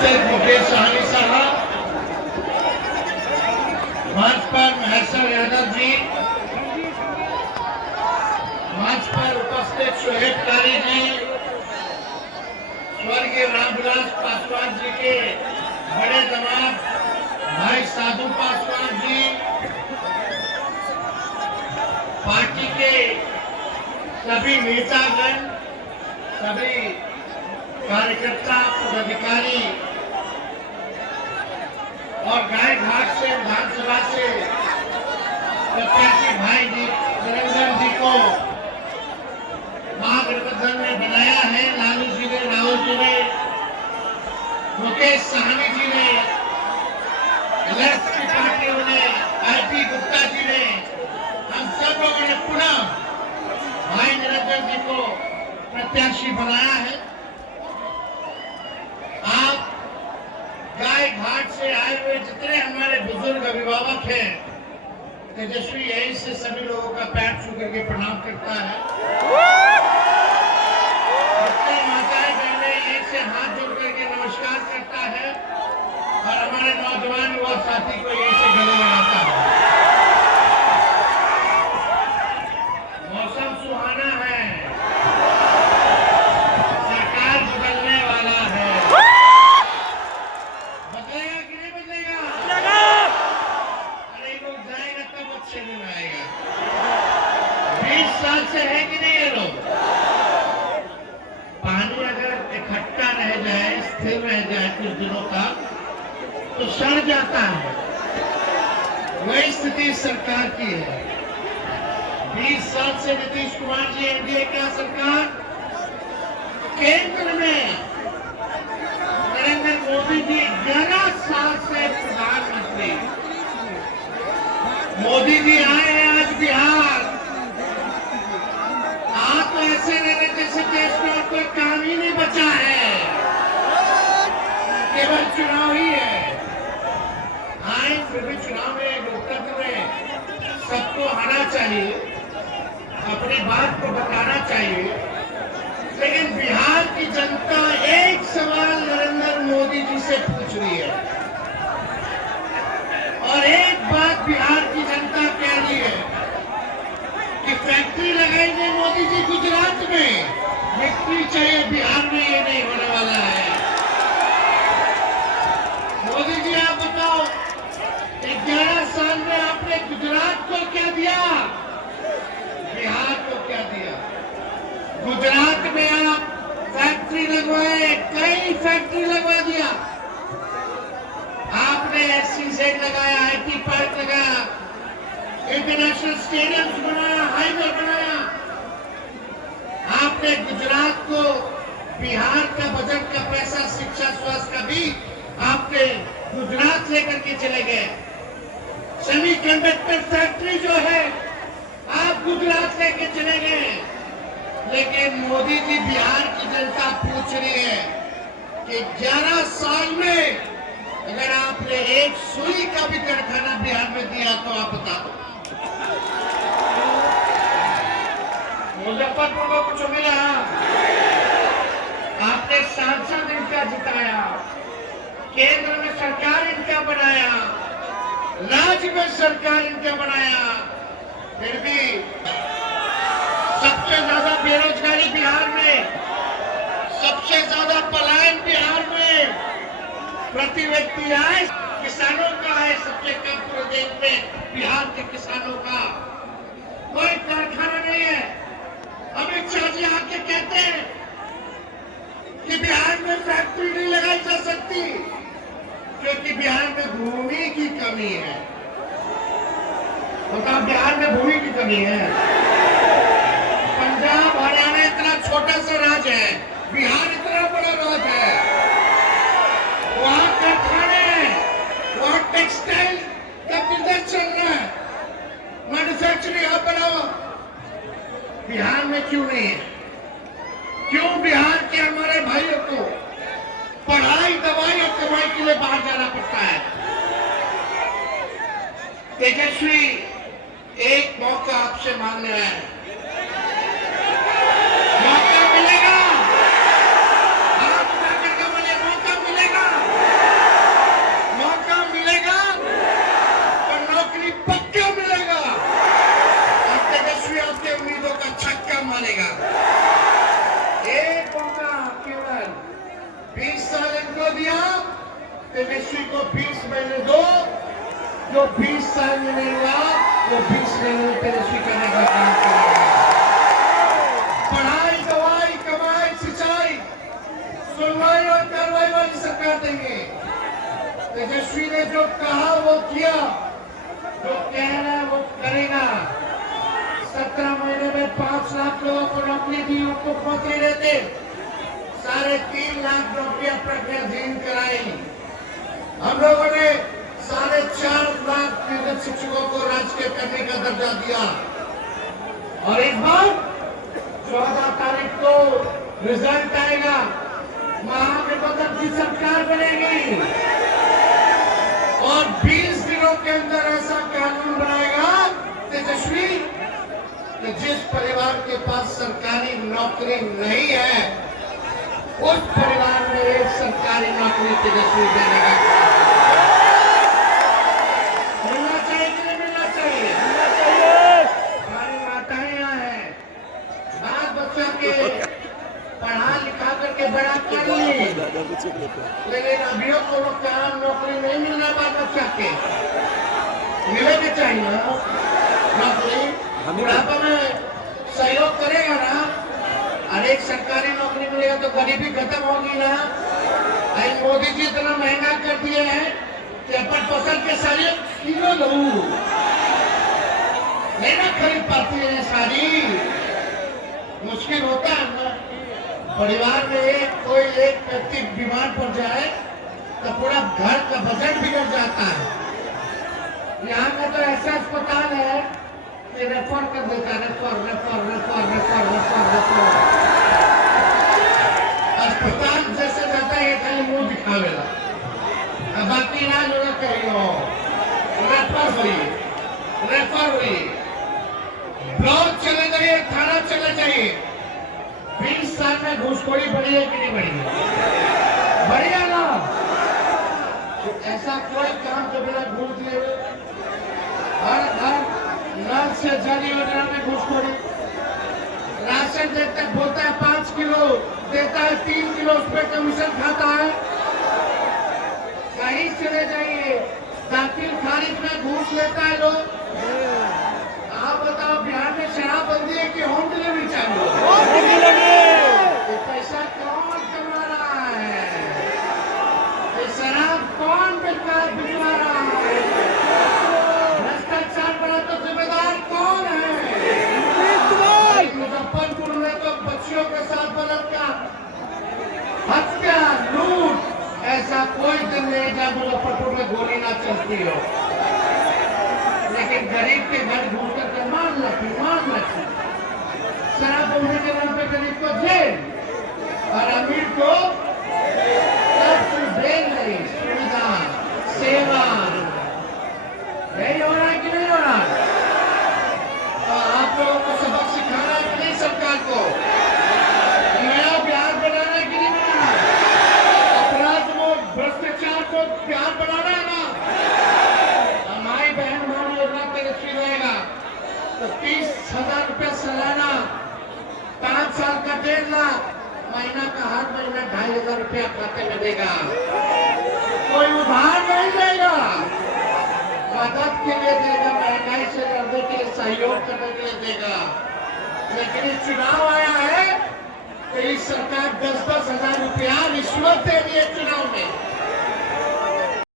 उपस्थित मुकेश सहनी साहब, मंच पर महेश्वर यादव जी, मंच पर उपस्थित शोहेब कारी जी, स्वर्गीय रामविलास पासवान जी के बड़े दामाद भाई साधु पासवान जी, पार्टी के सभी नेतागण, सभी कार्यकर्ता, पदाधिकारी और गाय घाट से विधानसभा से प्रत्याशी भाई नरेंद्र जी को महागठबंधन ने बनाया है। लालू जी ने, राहुल जी ने, मुकेश सहनी जी ने, लेफ्ट की पार्टियों ने, आईपी गुप्ता जी ने, हम सब लोगों ने पुनः भाई नरेंद्र जी को प्रत्याशी बनाया है। आप गाय घाट से आए हुए जितने हमारे बुजुर्ग अभिभावक हैं, तेजस्वी यही से सभी लोगों का पैर छू करके प्रणाम करता है। जितने माताएं बहनें एक से हाथ जोड़ करके नमस्कार करता है और हमारे नौजवान युवा साथी को यही से गले लगाता है। मौसम सुहाना है, सरकार बदलने वाला है। बदलेगा कि नहीं बदलेगा? अरे लोग जाएगा तब अच्छे दिन आएगा। 20 साल से है कि नहीं ये लोग? पानी अगर इकट्ठा रह जाए, स्थिर रह जाए कुछ दिनों का, तो सड़ जाता है। वही स्थिति सरकार की है। 20 साल से नीतीश कुमार जी एनडीए का सरकार, केंद्र में नरेंद्र मोदी जी 11 साल से प्रधानमंत्री, मोदी जी आए हैं आज बिहार। आप तो ऐसे रहने जैसे देश में और कोई काम ही नहीं बचा है, केवल चुनाव ही है। आए फिर भी चुनाव में, लोकतंत्र में सबको आना चाहिए, अपनी बात को बताना चाहिए। लेकिन बिहार की जनता एक सवाल नरेंद्र मोदी जी से पूछ रही है और एक बात बिहार की जनता कह रही है कि फैक्ट्री लगाएंगे मोदी जी गुजरात में, विक्ट्री चाहिए बिहार में। ये नहीं होने वाला है। मोदी जी आप बताओ, 11 साल में आपने गुजरात को क्या दिया, बिहार को क्या दिया? गुजरात में आप फैक्ट्री लगवाए, कई फैक्ट्री लगवा दिया आपने। SEZ लगाया, IT पार्क लगाया, इंटरनेशनल स्टेडियम्स बनाया, हाईवे बनाया। आपने गुजरात को बिहार का बजट का पैसा, शिक्षा, स्वास्थ्य का भी आपने गुजरात लेकर के चले गए। सेमीकंडक्टर फैक्ट्री जो है आप गुजरात लेके चले गए। लेकिन मोदी जी बिहार की जनता पूछ रही है कि 11 साल में अगर आपने एक सुई का भी कारखाना बिहार में दिया तो आप बता दो। मुजफ्फरपुर को कुछ मिला? आपने सांसद इनका जिताया, केंद्र में सरकार इनका बनाया, राज्य में सरकार इनका बनाया, फिर भी सबसे ज्यादा बेरोजगारी बिहार में, सबसे ज्यादा पलायन बिहार में, प्रति व्यक्ति आय किसानों का है सबसे कम पूरे देश में बिहार के किसानों का। कोई कारखाना नहीं है। अमित शाह जी आके कहते हैं कि बिहार में फैक्ट्री नहीं लगाई जा सकती क्योंकि बिहार में भूमि की कमी है। तो बिहार में भूमि की कमी है। पंजाब हरियाणा इतना छोटा सा राज्य है, बिहार इतना बड़ा राज्य है। वहां कारखाने, वहां टेक्सटाइल का बिजनेस चल रहा है, मैन्युफैक्चरिंग आप बनाओ। बिहार में क्यों नहीं है? क्यों बिहार के हमारे भाइयों को पढ़ाई, दवाई और कमाई के लिए बाहर जाना पड़ता है? तेजस्वी एक मौका आपसे मांग रहा है, मौका मिलेगा? आप जाकर के बोले मौका मिलेगा? 20 साल इनको दिया, तेजस्वी को 20 महीने दो। जो 20 साल में नहीं हुआ वो 20 महीने में तेजस्वी करने का काम करेगा। पढ़ाई, दवाई, कमाई, सिंचाई, सुनवाई और कार्रवाई वाली सरकार देंगे। तेजस्वी ने जो कहा वो किया, जो कह रहा है वो करेगा। 17 महीने में 5 लाख लोगों को नौकरी दी, उनको पहुंचे रहते 3.5 लाख नौकरियां प्रज्ञाधीन कराई। हम लोगों ने 4.5 लाख नियोजित शिक्षकों को राजकीय करने का दर्जा दिया। और एक बार 14 तारीख को रिजल्ट आएगा, महागठबंधन की सरकार बनेगी और 20 दिनों के अंदर ऐसा कानून बनाएगा तेजस्वी कि जिस परिवार के पास सरकारी नौकरी नहीं है उस परिवार में एक सरकारी नौकरी तेजस्वी देने का मिलना चाहिए कि नहीं मिलना चाहिए? हमारी माताएं यहाँ है, बाल बच्चा के पढ़ा लिखा करके बड़ा कर ली, लेकिन अभी को काम नौकरी नहीं मिलना बाल बच्चा के। मिलेगी चाहिए ना नौकरी, बुढ़ापा में सहयोग करेगा ना। और एक सरकारी नौकरी मिलेगा तो गरीबी खत्म होगी ना। आज मोदी जी इतना महंगा कर दिए हैं कि अपन पसंद के साड़ी किलो लो नहीं ना खरीद पाती है साड़ी, मुश्किल होता है ना। परिवार में कोई एक व्यक्ति बीमार पड़ जाए तो पूरा घर का बजट बिगड़ जाता है। यहाँ का तो ऐसा अस्पताल है कि रेफर कर देता है, रेफर अस्पताल जैसे जाता है खाली मुंह दिखावेला, बाकी इलाज होना चाहिए। रेफर हुई ब्लॉक चले जाइए, थाना चले जाइए। 20 साल में घूसखोरी बढ़ी है कि नहीं बढ़ी है? बढ़ी है ना। ऐसा कोई काम जो बिना घूस लिए हर घर नल से जल योजना में घूसखोरी। राशन देता बोलता है 5 किलो देता है, 3 किलो उस पर कमीशन खाता है। कहीं चले जाइए दाखिल खारिज में घूस लेता है लोग। आप बताओ बिहार में शराबबंदी है कि होम डिलीवरी चालू है? पैसा कौन कमा रहा है? शराब कौन बिकवा रहा है? भ्रष्टाचार बड़ा तो जिम्मेदार कौन है? मुजफ्फरपुर में तो बच्चियों के साथ बलात्कार, हत्या, लूट, ऐसा कोई दिन नहीं जब मुजफ्फरपुर में गोली ना चलती हो। लेकिन गरीब के घर घूम करके मान लगी शराबबंदी के नाम पे गरीब को जेल और अमीर को जेल नहीं, सुविधा, सेवा। यही हो रहा है कि नहीं हो रहा? तो आप लोगों को सबक सिखाना है कि नहीं सरकार को? नया बिहार बनाना है कि नहीं बनाना? अपराध को, भ्रष्टाचार को बिहार बनाना है ना। हमारी बहन मान योजना तेजस्वी रहेगा तो 30,000 रुपये सालाना, 5 साल का 1.5 लाख, महीना का हर महीना 2,500 रुपया खाते में देगा। कोई उधार नहीं देगा, मदद के लिए देगा, महंगाई से लड़ने के लिए, सहयोग करने के लिए देगा। लेकिन चुनाव आया है तो इस सरकार 10